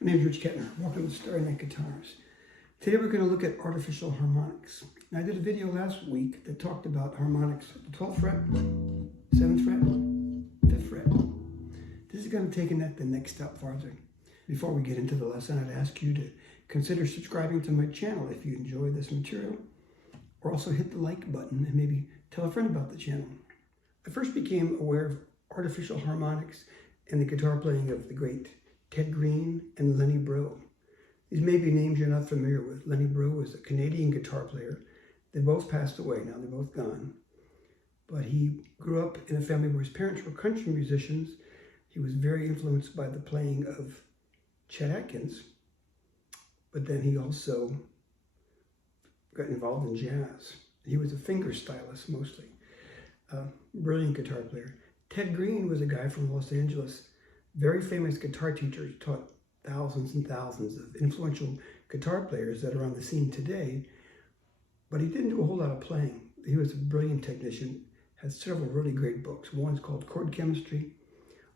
My name is Rich Kettner. Welcome to Starry Night Guitars. Today we're going to look at artificial harmonics. Now, I did a video last week that talked about harmonics at the 12th fret, 7th fret, 5th fret. This is going to take it the next step farther. Before we get into the lesson, I'd ask you to consider subscribing to my channel if you enjoy this material, or also hit the like button and maybe tell a friend about the channel. I first became aware of artificial harmonics and the guitar playing of the great Ted Greene and Lenny Breau. These may be names you're not familiar with. Lenny Breau was a Canadian guitar player. They both passed away now, they're both gone. But he grew up in a family where his parents were country musicians. He was very influenced by the playing of Chet Atkins, but then he also got involved in jazz. He was a finger stylist mostly. Brilliant guitar player. Ted Greene was a guy from Los Angeles, very famous guitar teacher. He taught thousands and thousands of influential guitar players that are on the scene today, but he didn't do a whole lot of playing. He was a brilliant technician, has several really great books. One's called Chord Chemistry,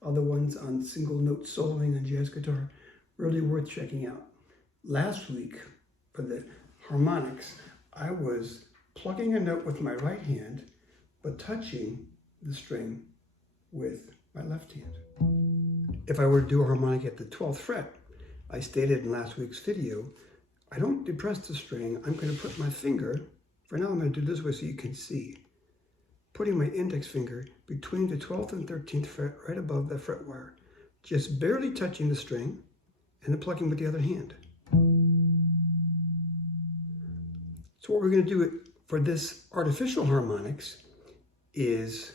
other ones on single note soloing on jazz guitar, really worth checking out. Last week, for the harmonics, I was plucking a note with my right hand, but touching the string with my left hand. If I were to do a harmonic at the 12th fret, I stated in last week's video, I don't depress the string. I'm going to put my finger, for now I'm going to do this way so you can see, putting my index finger between the 12th and 13th fret, right above the fret wire, just barely touching the string, and then plucking with the other hand. So what we're going to do for this artificial harmonics is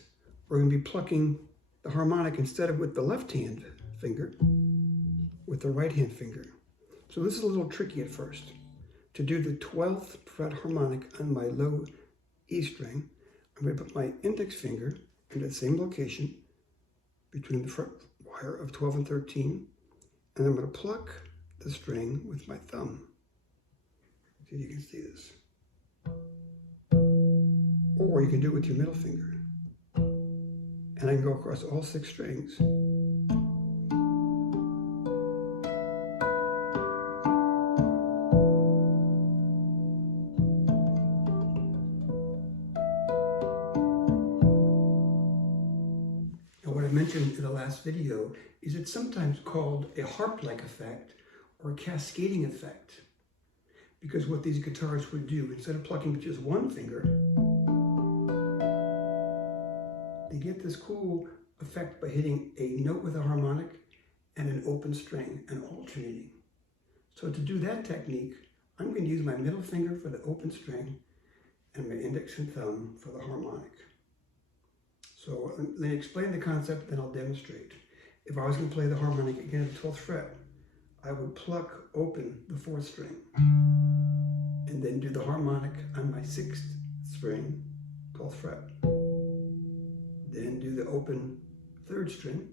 we're going to be plucking the harmonic instead of with the left hand finger, with the right hand finger. So this is a little tricky at first. To do the 12th fret harmonic on my low E string, I'm going to put my index finger in the same location between the fret wire of 12 and 13, and I'm going to pluck the string with my thumb. See if you can see this. Or you can do it with your middle finger. And I can go across all 6 strings. Now, what I mentioned in the last video is it's sometimes called a harp-like effect or a cascading effect. Because what these guitarists would do, instead of plucking with just one finger, they get this cool effect by hitting a note with a harmonic and an open string and alternating. So to do that technique, I'm going to use my middle finger for the open string and my index and thumb for the harmonic. So let me explain the concept, then I'll demonstrate. If I was going to play the harmonic again at the 12th fret, I would pluck open the 4th string and then do the harmonic on my 6th string, 12th fret. Then do the open 3rd string,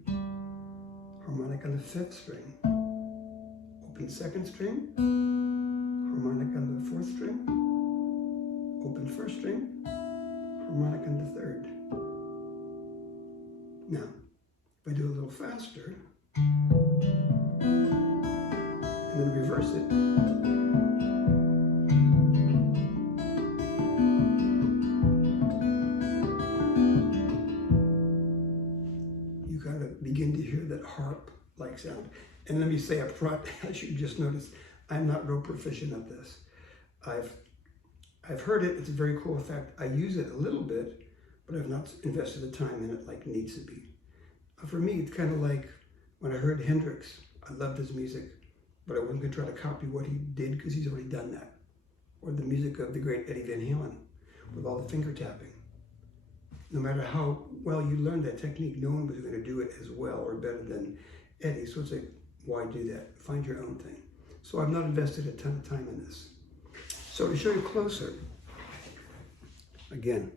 harmonic on the 5th string, open 2nd string, harmonic on the 4th string, open 1st string, harmonic on the 3rd. Now, if I do a little faster, and then reverse it, you kind of begin to hear that harp-like sound. And let me say up front, as you just noticed, I'm not real proficient at this. I've heard it, it's a very cool effect. I use it a little bit, but I've not invested the time in it like needs to be. For me, it's kind of like when I heard Hendrix. I loved his music, but I wasn't going to try to copy what he did because he's already done that. Or the music of the great Eddie Van Halen with all the finger tapping. No matter how well you learned that technique, no one was going to do it as well or better than Eddie. So it's like, why do that? Find your own thing. So I've not invested a ton of time in this. So to show you closer, again,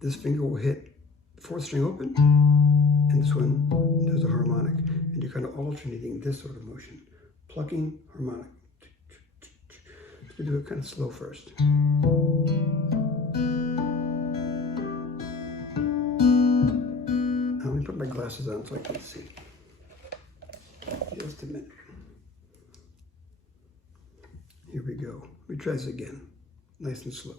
this finger will hit the 4th string open, and this one does a harmonic. And you're kind of alternating this sort of motion. Plucking, harmonic. So we do it kind of slow first. Now let me put my glasses on so I can see. Just a minute. Here we go. We try this again, nice and slow.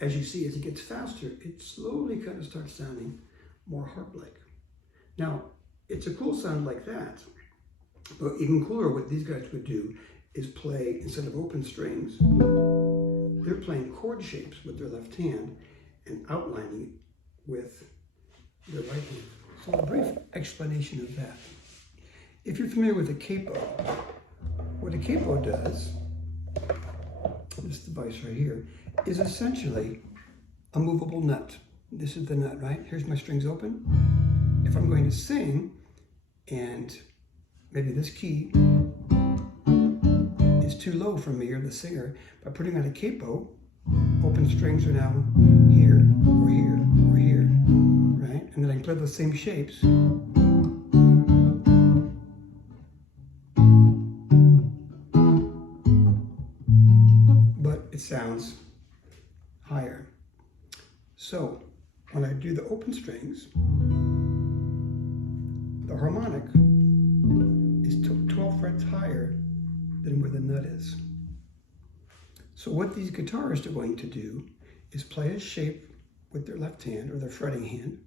As you see, as it gets faster, it slowly kind of starts sounding more harp-like. Now, it's a cool sound like that, but even cooler, what these guys would do is play, instead of open strings, they're playing chord shapes with their left hand and outlining it with their right hand. So a brief explanation of that. If you're familiar with a capo, what a capo does, this device right here, is essentially a movable nut. This is the nut, right? Here's my strings open. If I'm going to sing, and maybe this key is too low for me or the singer, by putting on a capo, open strings are now here, or here, or here, right? And then I can play those same shapes. But it sounds higher. So when I do the open strings, the harmonic is 12 frets higher than where the nut is. So what these guitarists are going to do is play a shape with their left hand or their fretting hand,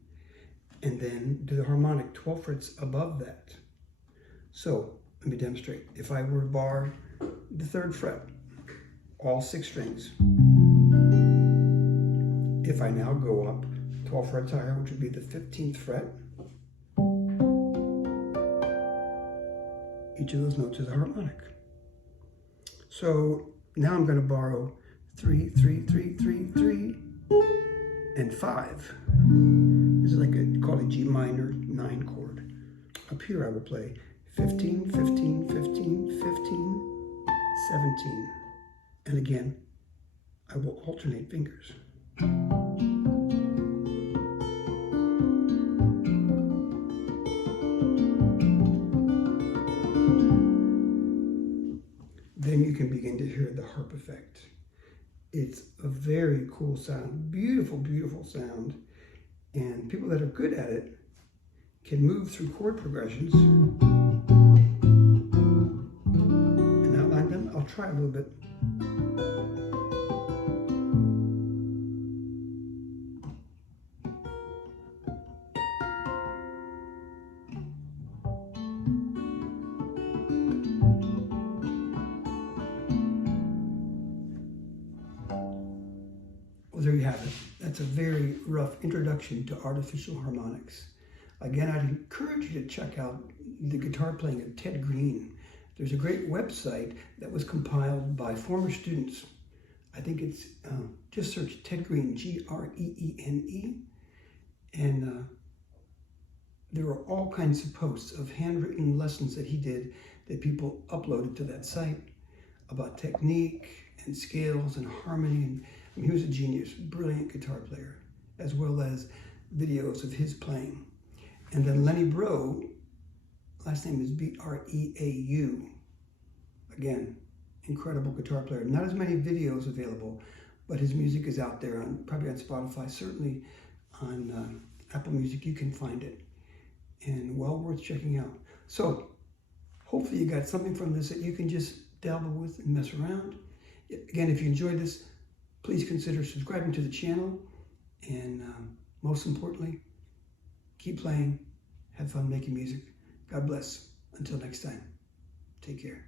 and then do the harmonic 12 frets above that. So let me demonstrate. If I were to bar the 3rd fret, all 6 strings. If I now go up 12 frets higher, which would be the 15th fret, each of those notes is a harmonic. So now I'm going to borrow 3, 3, 3, 3, 3, and 5. This is like called a G minor 9 chord. Up here I will play 15, 15, 15, 15, 17. And again, I will alternate fingers. Then you can begin to hear the harp effect. It's a very cool sound, beautiful, beautiful sound. And people that are good at it can move through chord progressions and outline them. I'll try a little bit. Well, there you have it. That's a very rough introduction to artificial harmonics. Again, I'd encourage you to check out the guitar playing of Ted Greene. There's a great website that was compiled by former students. I think it's, just search Ted Greene, G-R-E-E-N-E. And there are all kinds of posts of handwritten lessons that he did that people uploaded to that site about technique and scales and harmony. And I mean, he was a genius, brilliant guitar player, as well as videos of his playing. And then Lenny Breau, last name is B-R-E-A-U. Again, incredible guitar player. Not as many videos available, but his music is out there, probably on Spotify, certainly on Apple Music, you can find it. And well worth checking out. So, hopefully you got something from this that you can just dabble with and mess around. Again, if you enjoyed this, please consider subscribing to the channel. And most importantly, keep playing, have fun making music. God bless. Until next time, take care.